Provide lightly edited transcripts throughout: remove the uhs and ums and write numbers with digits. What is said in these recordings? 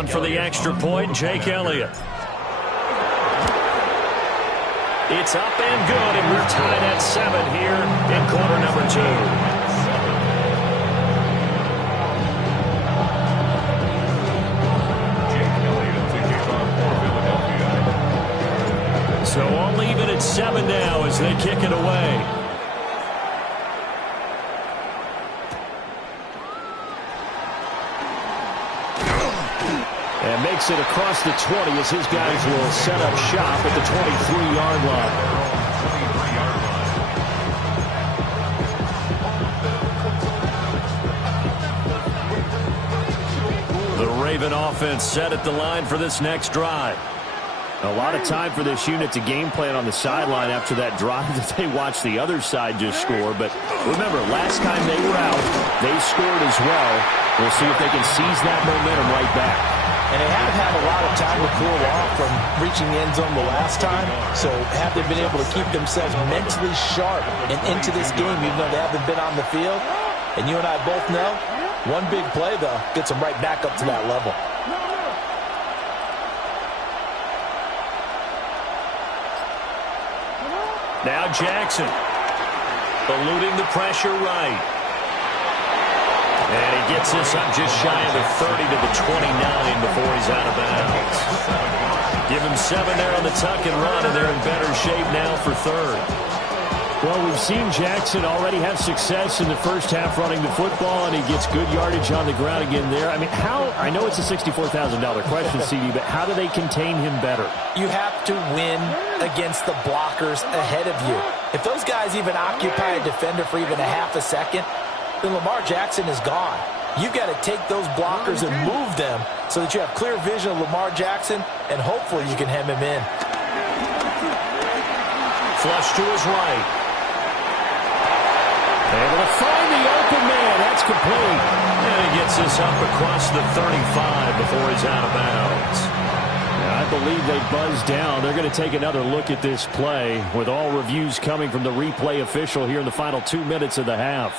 On for the extra point, Jake Elliott. It's up and good, and we're tied at 7 here in quarter number 2. So all even at 7 now as they kick it away. And makes it across the 20 as his guys will set up shop at the 23-yard line. The Raven offense set at the line for this next drive. A lot of time for this unit to game plan on the sideline after that drive that they watched the other side just score. But remember, last time they were out, they scored as well. We'll see if they can seize that momentum right back. And they haven't had a lot of time to cool off from reaching the end zone the last time. So have they been able to keep themselves mentally sharp and into this game even though they haven't been on the field? And you and I both know, one big play, though, gets them right back up to that level. Now Jackson, eluding the pressure right. And he gets this up just shy of the 30 to the 29 before he's out of bounds. Give him 7 there on the tuck and run, and they're in better shape now for third. Well, we've seen Jackson already have success in the first half running the football, and he gets good yardage on the ground again there. I mean, I know it's a $64,000 question, CD, but how do they contain him better? You have to win against the blockers ahead of you. If those guys even occupy a defender for even a half a second, then Lamar Jackson is gone. You've got to take those blockers and move them so that you have clear vision of Lamar Jackson, and hopefully you can hem him in. Flush to his right. Able to find the open man. That's complete. And he gets this up across the 35 before he's out of bounds. I believe they buzzed down. They're going to take another look at this play with all reviews coming from the replay official here in the final 2 minutes of the half.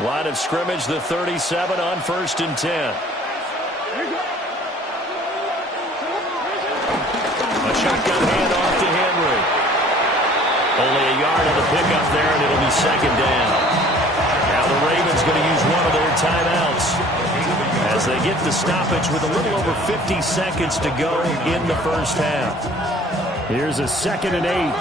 Line of scrimmage, the 37 on 1st and 10. A shotgun handoff to Henry. Only a yard on the pickup there, and it'll be 2nd down. Now the Ravens going to use one of their timeouts as they get the stoppage with a little over 50 seconds to go in the first half. Here's a 2nd and 8.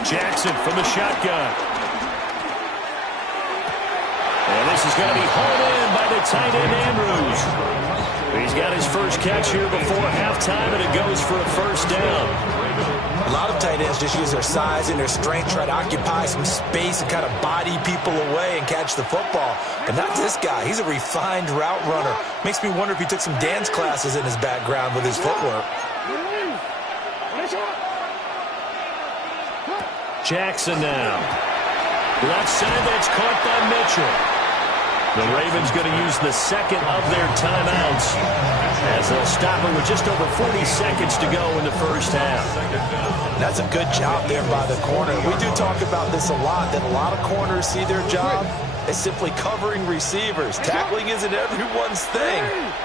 Jackson from the shotgun. And this is going to be hauled in by the tight end Andrews. He's got his first catch here before halftime, and it goes for a 1st down. A lot of tight ends just use their size and their strength, try to occupy some space and kind of body people away and catch the football. But not this guy. He's a refined route runner. Makes me wonder if he took some dance classes in his background with his footwork. Jackson now. Left side, that's caught by Mitchell. The Ravens going to use the 2nd of their timeouts as they'll stop it with just over 40 seconds to go in the first half. That's a good job there by the corner. We do talk about this a lot, that a lot of corners see their job as simply covering receivers. Tackling isn't everyone's thing.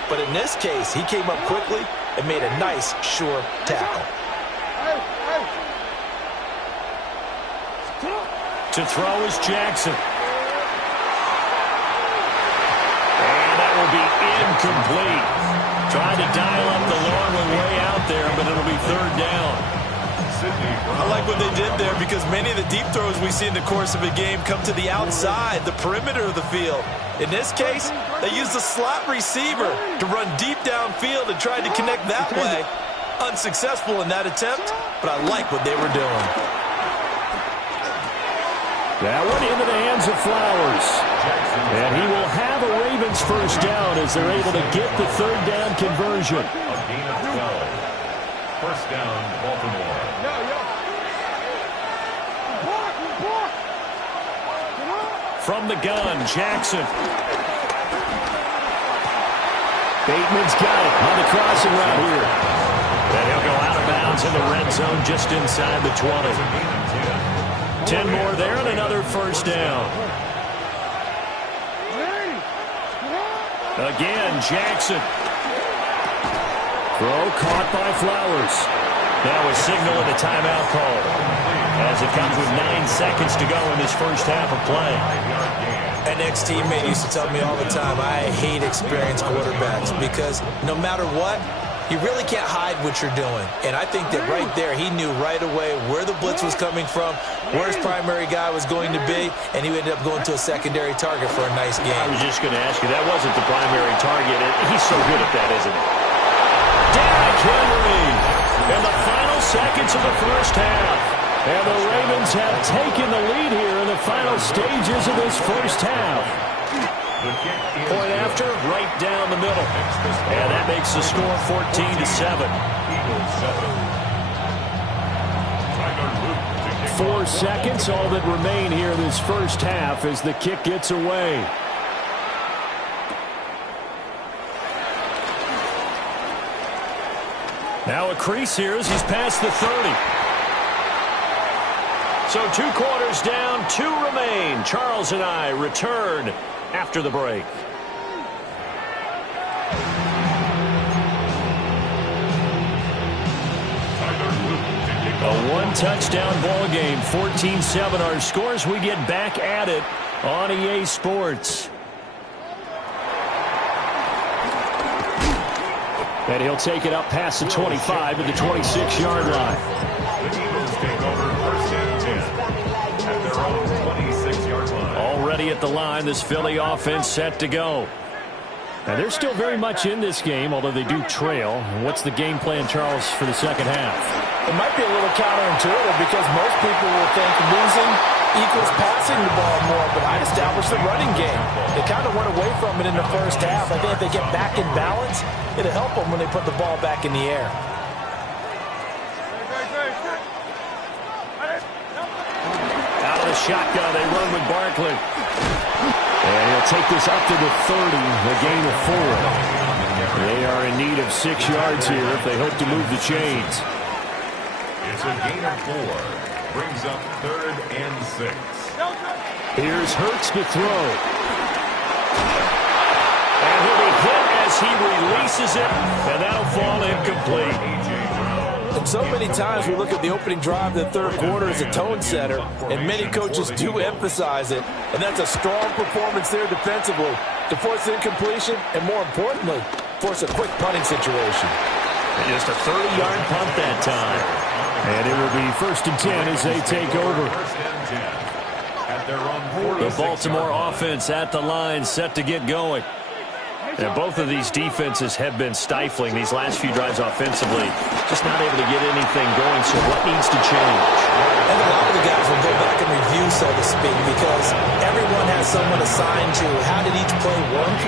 But in this case, he came up quickly and made a nice, sure tackle. To throw is Jackson. And that will be incomplete. Trying to dial up the long one way out there, but it'll be 3rd down. I like what they did there because many of the deep throws we see in the course of a game come to the outside, the perimeter of the field. In this case, they used the slot receiver to run deep downfield and tried to connect that way. Unsuccessful in that attempt, but I like what they were doing. That one into the hands of Flowers. And he will have a Ravens 1st down as they're able to get the 3rd down conversion. A gain of 12. 1st down, Baltimore. from the gun. Jackson. Bateman's got it on the crossing route here. And he'll go out of bounds in the red zone just inside the 20. 10 more there and another first down. Again, Jackson. Throw caught by Flowers. Now a signal and a timeout call as it comes with 9 seconds to go in this first half of play. An ex-teammate used to tell me all the time, I hate experienced quarterbacks because no matter what, you really can't hide what you're doing. And I think that right there, he knew right away where the blitz was coming from, where his primary guy was going to be, and he ended up going to a secondary target for a nice game. I was just going to ask you, that wasn't the primary target. He's so good at that, isn't he? Derrick Henry in the final seconds of the first half. And the Ravens have taken the lead here in the final stages of this first half. Point after, right down the middle. And that makes the score 14-7. 4 seconds, all that remain here in this first half as the kick gets away. Now a crease here as he's past the 30. So 2 quarters down, 2 remain. Charles and I return after the break. A 1-touchdown ball game, 14-7 our scores. We get back at it on EA Sports. And he'll take it up past the 25 to the 26-yard line. The Eagles take over first and 10 at their own 26-yard line. Already at the line, this Philly offense set to go. Now, they're still very much in this game, although they do trail. What's the game plan, Charles, for the second half? It might be a little counterintuitive because most people will think losing equals passing the ball more, but I established the running game. They kind of went away from it in the first half. I think if they get back in balance, it'll help them when they put the ball back in the air. Out of the shotgun, they run with Barkley. And he'll take this up to the 30, a gain of 4. They are in need of 6 yards here if they hope to move the chains. It's a gain of 4. Brings up 3rd and 6. Here's Hurts to throw. And he'll be hit as he releases it, and that'll fall incomplete. And so many times we look at the opening drive of the third quarter as a tone setter, and many coaches do emphasize it. And that's a strong performance there defensively to force incompletion and, more importantly, force a quick punting situation. And just a 30-yard punt that time. And it will be 1st and 10 as they take over. First and 10 at their own 46. The Baltimore offense at the line, set to get going. And both of these defenses have been stifling these last few drives offensively. Just not able to get anything going, so what needs to change? And a lot of the guys will go back and review, so to speak, because everyone has someone assigned to how did each play work.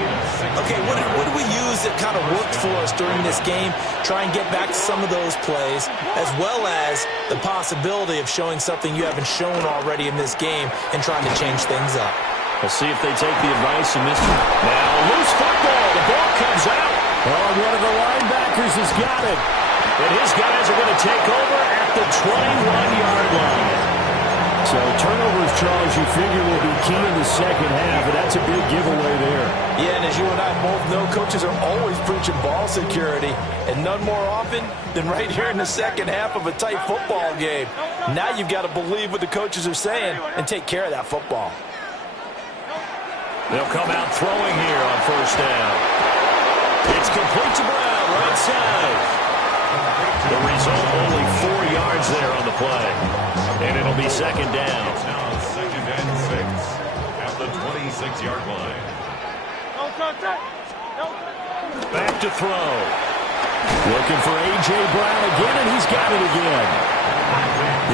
Okay, what did we use that kind of worked for us during this game? Try and get back to some of those plays, as well as the possibility of showing something you haven't shown already in this game and trying to change things up. We'll see if they take the advice in this one. Now, loose football. The ball comes out. Oh, one of the linebackers has got it. And his guys are going to take over at the 21-yard line. So turnovers, Charles, you figure will be key in the second half, and that's a big giveaway there. Yeah, and as you and I both know, coaches are always preaching ball security, and none more often than right here in the second half of a tight football game. Now you've got to believe what the coaches are saying and take care of that football. They'll come out throwing here on first down. It's complete to Brown, right side. The result, only 4 yards there on the play. And it'll be second down. It's now 2nd and 6 at the 26-yard line. Back to throw. Looking for A.J. Brown again, and he's got it again.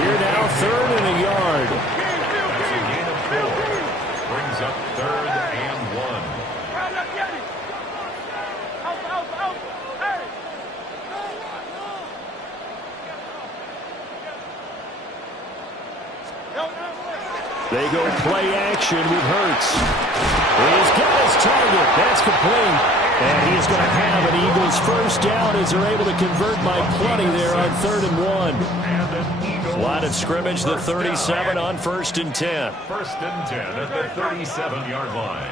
Here now, 3rd and a yard. It's a gain of 4. Brings up 3rd and 1. They go play action with Hurts. He's got his target. That's complete. And he is going to have an Eagles first down as they're able to convert by plenty there on 3rd and 1. Line of scrimmage, the 37 on 1st and 10. 1st and 10 at the 37-yard line.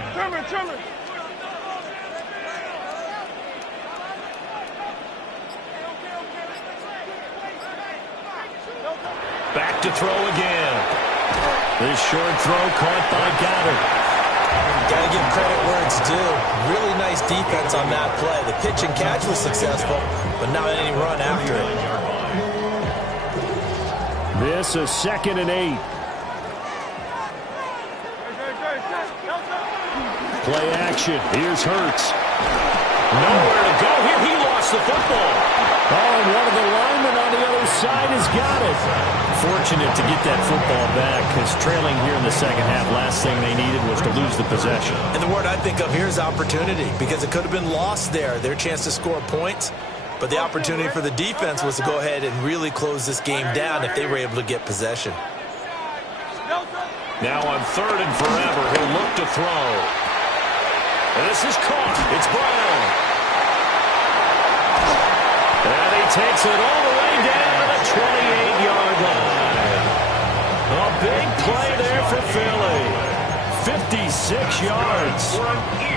Back to throw again. This short throw caught by Goddard. Got to give credit where it's due. Really nice defense on that play. The pitch and catch was successful, but not any run after it. This a 2nd and 8. Play action. Here's Hurts. Nowhere to go here. He lost the football. Oh, and one of the linemen on the other side has got it. Fortunate to get that football back, because trailing here in the second half, last thing they needed was to lose the possession. And the word I think of here is opportunity, because it could have been lost there, their chance to score points. But the opportunity for the defense was to go ahead and really close this game down if they were able to get possession. Now on 3rd and forever, he'll look to throw. And this is caught. It's Brown. And he takes it all the way down to the 28-yard line. A big play there for Philly. 56 yards.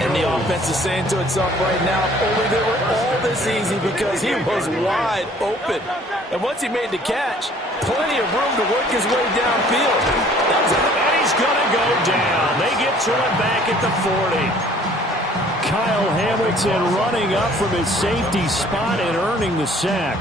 And the offense is saying to itself right now, only they were all this easy because he was wide open. And once he made the catch, plenty of room to work his way downfield. And he's going to go down. They get to him back at the 40. Kyle Hamilton running up from his safety spot and earning the sack.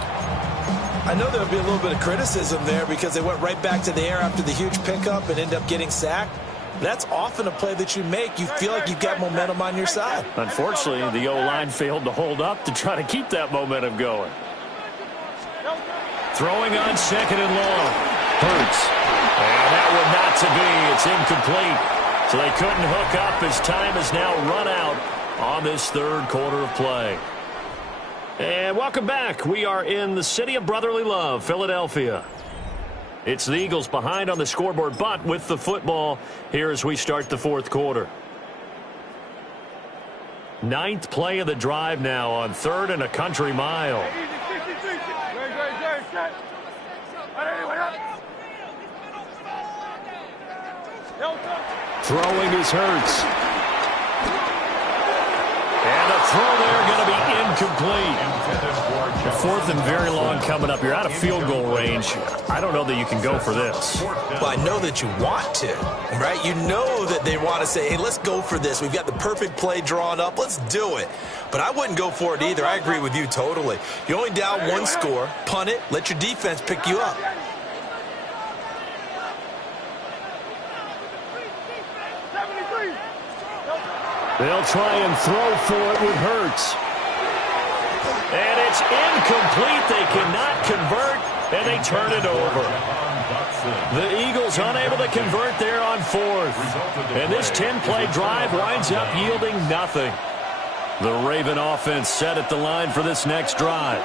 I know there'll be a little bit of criticism there because they went right back to the air after the huge pickup and ended up getting sacked. That's often a play that you make. You feel like you've got momentum on your side. Unfortunately, the O-line failed to hold up to try to keep that momentum going. Throwing on 2nd and long. Hurts. And that one not to be. It's incomplete. So they couldn't hook up as time is now run out on this 3rd quarter of play. And welcome back. We are in the city of brotherly love, Philadelphia. It's the Eagles behind on the scoreboard, but with the football here as we start the 4th quarter. 9th play of the drive now on 3rd and a country mile. Throwing is Hurts. And a throw there going to be incomplete. The 4th and very long coming up. You're out of field goal range. I don't know that you can go for this. Well, I know that you want to, right? You know that they want to say, hey, let's go for this. We've got the perfect play drawn up. Let's do it. But I wouldn't go for it either. I agree with you totally. You're only down 1 score. Punt it. Let your defense pick you up. They'll try and throw for it with Hurts. And it's incomplete. They cannot convert, and they turn it over. The Eagles unable to convert there on 4th. And this 10-play drive winds up yielding nothing. The Raven offense set at the line for this next drive.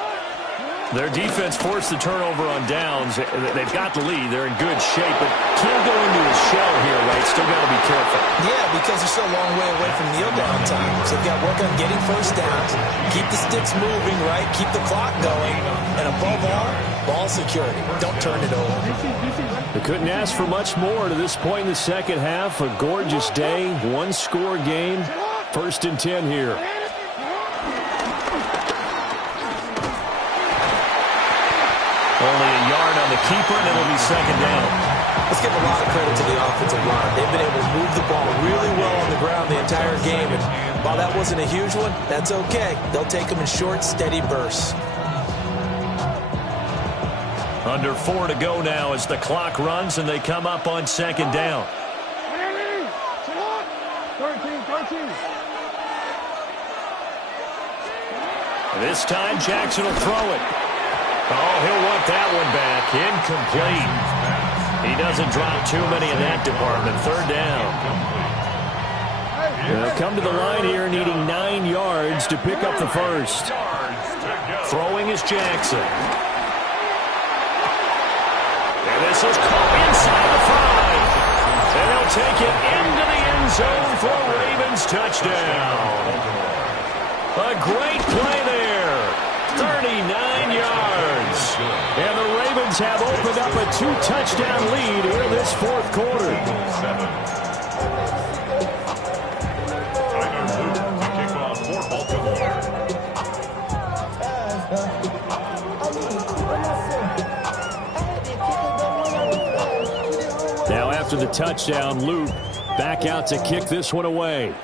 Their defense forced the turnover on downs. They've got the lead. They're in good shape, but can't go into a shell here, right? Still got to be careful. Yeah, because they're still a long way away from kneel down time. So they've got to work on getting first downs, keep the sticks moving, right? Keep the clock going. And above all, ball security. Don't turn it over. They couldn't ask for much more to this point in the second half. A gorgeous day, 1-score game. 1st and 10 here. Only a yard on the keeper, and it'll be 2nd down. Let's give a lot of credit to the offensive line. They've been able to move the ball really well on the ground the entire game. And while that wasn't a huge one, that's okay. They'll take them in short, steady bursts. Under 4 to go now as the clock runs, and they come up on 2nd down. 13. This time, Jackson will throw it. Oh, he'll want that one back. Incomplete. He doesn't drop too many in that department. 3rd down. They'll come to the line here needing 9 yards to pick up the first. Throwing is Jackson. And this is caught inside the 5. And they'll take it into the end zone for a Ravens touchdown. A great play there. 39 yards. And the Ravens have opened up a 2-touchdown lead here this fourth quarter. Now after the touchdown, Luke back out to kick this one away.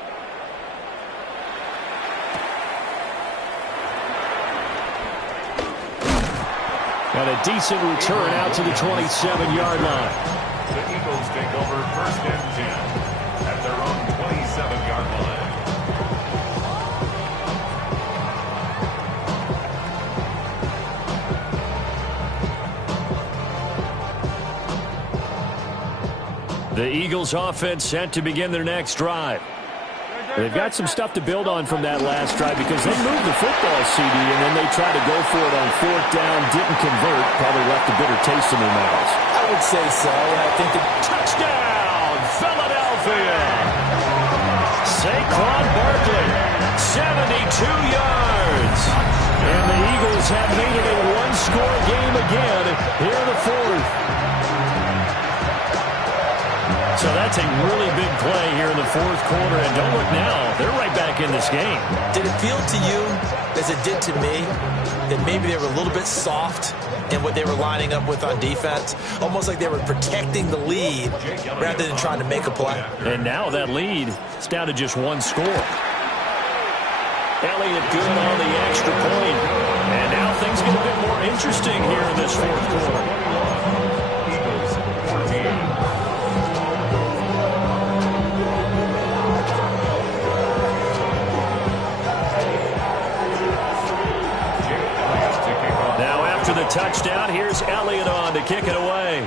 And a decent return out to the 27-yard line. The Eagles take over 1st and 10 at their own 27-yard line. The Eagles offense set to begin their next drive. They've got some stuff to build on from that last drive because they moved the football, CD, and then they tried to go for it on 4th down, didn't convert, probably left a bitter taste in their mouths. I would say so. I think the Touchdown, Philadelphia! Saquon Barkley, 72 yards. And the Eagles have made it a one-score game again here in the fourth. So that's a really big play here in the fourth quarter. And don't look now, they're right back in this game. Did it feel to you, as it did to me, that maybe they were a little bit soft in what they were lining up with on defense? Almost like they were protecting the lead rather than trying to make a play. And now that lead is down to just one score. Elliott good on the extra point. And now things get a bit more interesting here in this fourth quarter. After the touchdown, here's Elliott on to kick it away.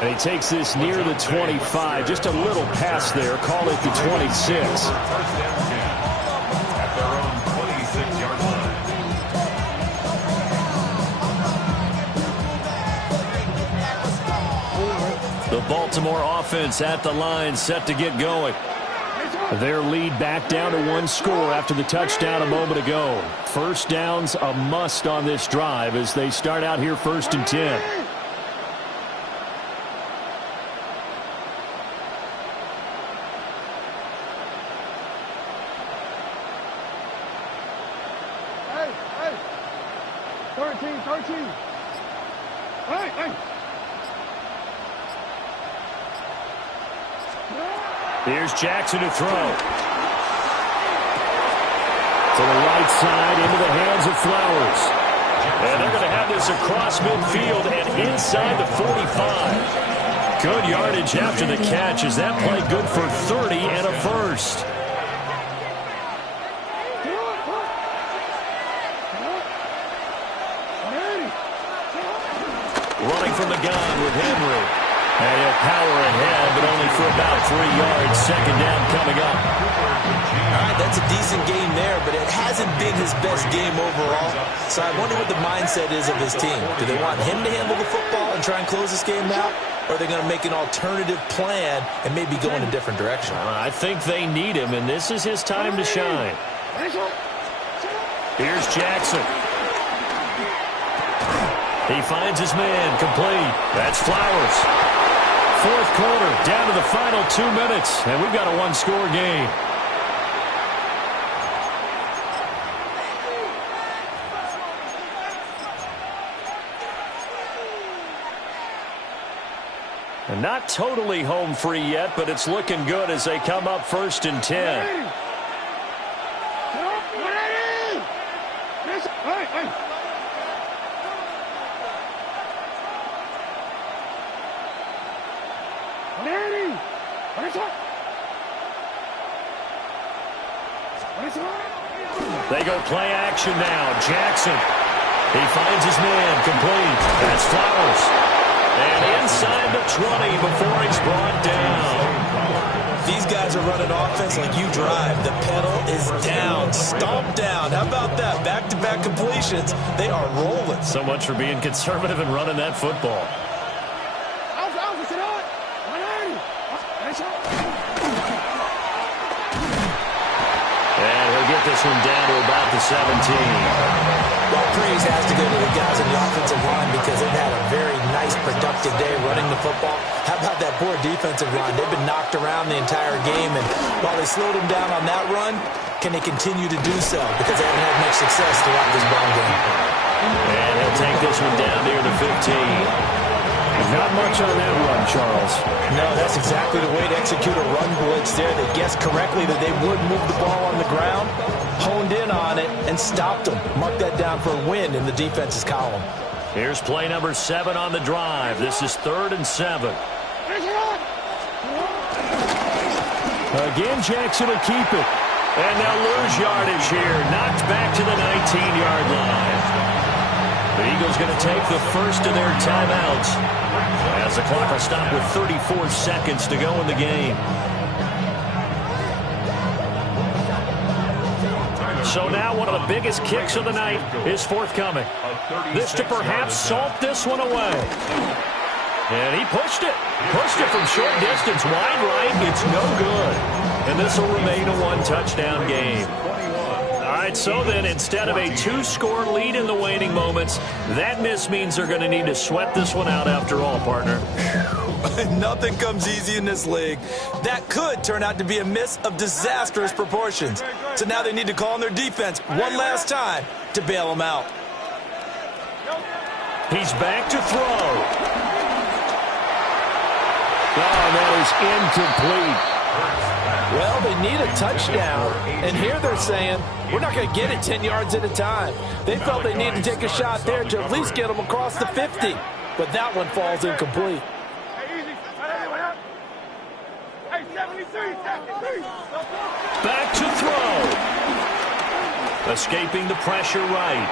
And he takes this near the 25. Just a little pass there. Call it the 26. 1st and 10 at their own 26-yard line. The Baltimore offense at the line, set to get going. Their lead back down to one score after the touchdown a moment ago. First down's a must on this drive as they start out here 1st and 10. Hey, 13. Hey. Here's Jackson to throw. To the right side, into the hands of Flowers. And they're going to have this across midfield and inside the 45. Good yardage after the catch. Is that play good for 30 and a first? Running from the gun with Henry. And he'll power ahead, but only for about 3 yards. Second down coming up. All right, that's a decent game there, but it hasn't been his best game overall. So I wonder what the mindset is of his team. Do they want him to handle the football and try and close this game out? Or are they going to make an alternative plan and maybe go in a different direction? I think they need him, and this is his time to shine. Here's Jackson. He finds his man, complete. That's Flowers. Fourth quarter, down to the final 2 minutes, and we've got a one-score game. And not totally home free yet, but it's looking good as they come up 1st and 10. They go play action now. Jackson. He finds his man, complete. That's Flowers. And inside the 20 before he's brought down. If these guys are running offense like you drive, the pedal is down, stomp down. How about that? Back-to-back completions. They are rolling. So much for being conservative and running that football. And he'll get this one down to about the 17. Well, praise has to go to the guys in the offensive line because they've had a very nice, productive day running the football. How about that poor defensive line? They've been knocked around the entire game, and while they slowed them down on that run, can they continue to do so? Because they haven't had much success throughout this ball game. And he'll take this one down near the 15. Not much on that run, Charles. No, that's exactly the way to execute a run blitz there. They guessed correctly that they would move the ball on the ground, honed in on it, and stopped them. Mark that down for a win in the defense's column. Here's play number 7 on the drive. This is 3rd and 7. Again, Jackson will keep it. And they'll lose yardage here. Knocked back to the 19-yard line. The Eagles going to take the first of their timeouts as the clock will stop with 34 seconds to go in the game. So now one of the biggest kicks of the night is forthcoming. This to perhaps salt this one away. And he pushed it. Pushed it from short distance. Wide right. It's no good. And this will remain a one-touchdown game. All right, so then instead of a 2-score lead in the waning moments, that miss means they're going to need to sweat this one out after all, partner. Nothing comes easy in this league. That could turn out to be a miss of disastrous proportions. So now they need to call on their defense one last time to bail them out. He's back to throw. Oh, that is incomplete. Well, they need a touchdown, and here they're saying, we're not going to get it 10 yards at a time. They felt they needed to take a shot there to at least get them across the 50, but that one falls incomplete. Back to throw. Escaping the pressure right.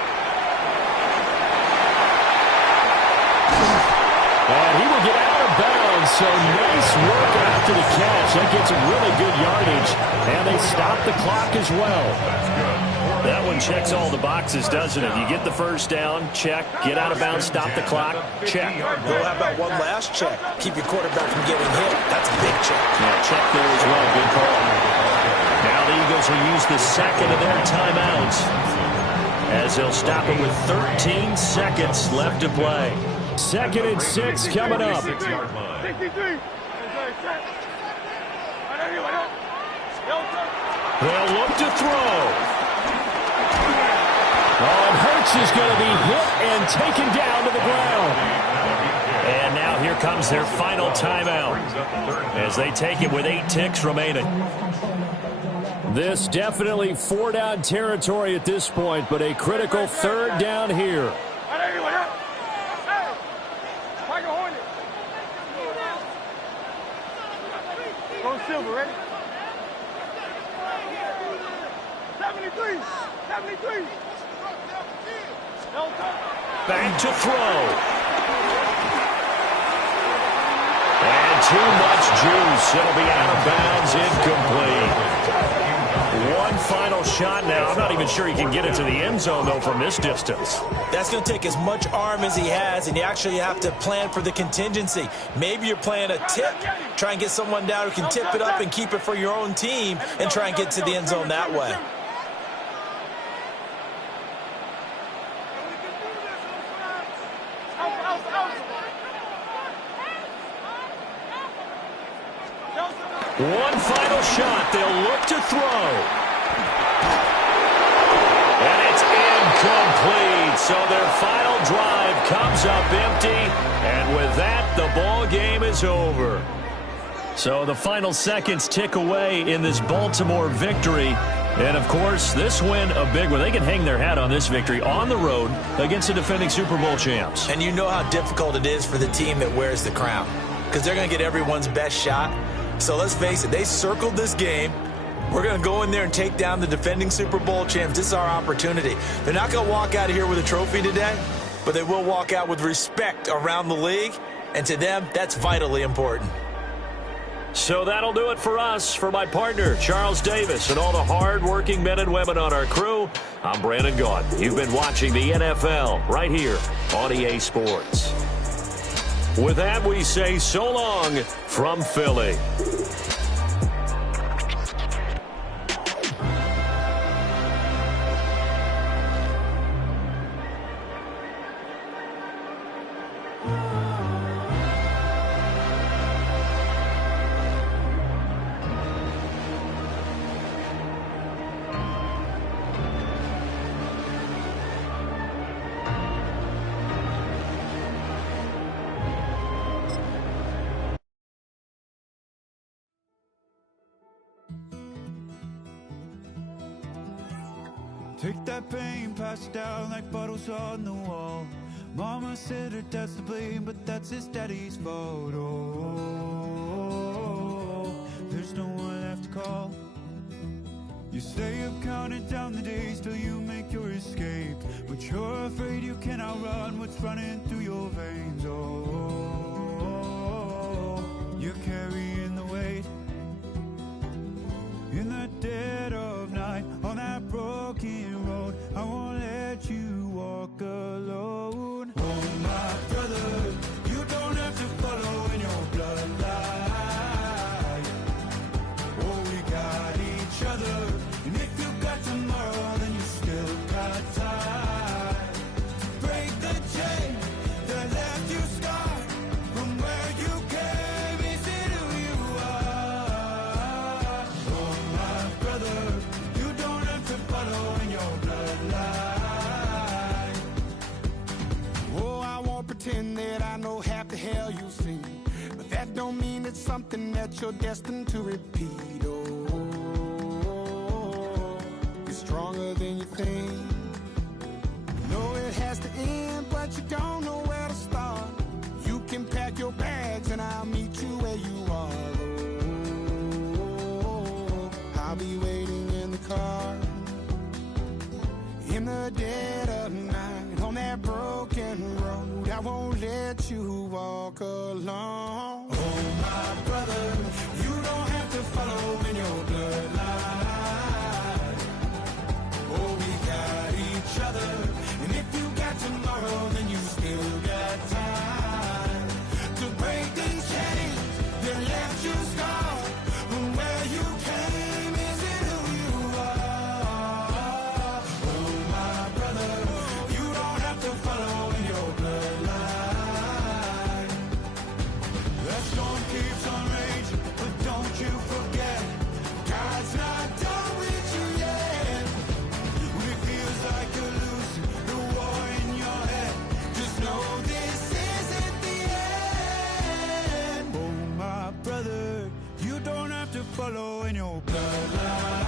And he will get out of bounds, so nice work after the catch. That gets a really good yardage, and they stop the clock as well. That one checks all the boxes, doesn't it? You get the first down, check. Get out of bounds, stop the clock, check. Well, how about one last check? Keep your quarterback from getting hit. That's a big check. Yeah, check there as well. Good call. Now the Eagles will use the second of their timeouts as they'll stop it with 13 seconds left to play. 2nd and 6 coming up. They'll look to throw. Oh, and Hurts is going to be hit and taken down to the ground. And now here comes their final timeout as they take it with 8 ticks remaining. This definitely 4-down territory at this point, but a critical 3rd down here. Silver, ready? 73. 73. Back to throw. And too much juice. It'll be out of bounds, incomplete. One final shot now. I'm not even sure he can get it to the end zone, though, from this distance. That's going to take as much arm as he has, and you actually have to plan for the contingency. Maybe you're playing a tip. Try and get someone down who can tip it up and keep it for your own team and try and get to the end zone that way. One final shot. They'll look to throw. And it's incomplete. So their final drive comes up empty. And with that, the ball game is over. So the final seconds tick away in this Baltimore victory. And, of course, this win a big one. They can hang their hat on this victory on the road against the defending Super Bowl champs. And you know how difficult it is for the team that wears the crown, because they're going to get everyone's best shot. So let's face it, they circled this game. We're going to go in there and take down the defending Super Bowl champs. This is our opportunity. They're not going to walk out of here with a trophy today, but they will walk out with respect around the league. And to them, that's vitally important. So that'll do it for us. For my partner, Charles Davis, and all the hard-working men and women on our crew, I'm Brandon Gaudin. You've been watching the NFL right here on EA Sports. With that, we say so long from Philly. Take that pain, pass it down like bottles on the wall. Mama said her dad's to blame, but that's his daddy's fault. Oh, there's no one left to call. You stay up counting down the days till you make your escape, but you're afraid you can outrun what's running through your veins. Oh, you're carrying the weight in the dead of night on that broken road. I won't let you walk alone. Oh, my brother, you don't have to follow in your bloodline. Oh, we got each other, and if you got tomorrow, then you still got time to break the chain that left you scarred from where you came. Is it who you are? Oh, my brother, you don't have to follow in your bloodline. Oh, I won't pretend that I know half the hell you've seen, but that don't mean it's something that you're destined to repeat. Oh, you're stronger than you think. Know it has to end, but you don't know where to start. You can pack your bags and I'll meet you where you are. Oh, I'll be waiting in the car in the dead of night on that broken road. I won't let you walk alone. Oh, my brother, you don't have to follow in your bloodline. Oh, we got each other, and if you got tomorrow, then you still got time to break these chains that left you scarred from where you came. Is it who you are? Oh, my brother, you don't have to follow in your bloodline. That storm keeps on raging, but don't you forget, God's not done with you yet. When it feels like you're losing the war in your head, just know this isn't the end. Oh, my brother, you don't have to follow in your bloodline.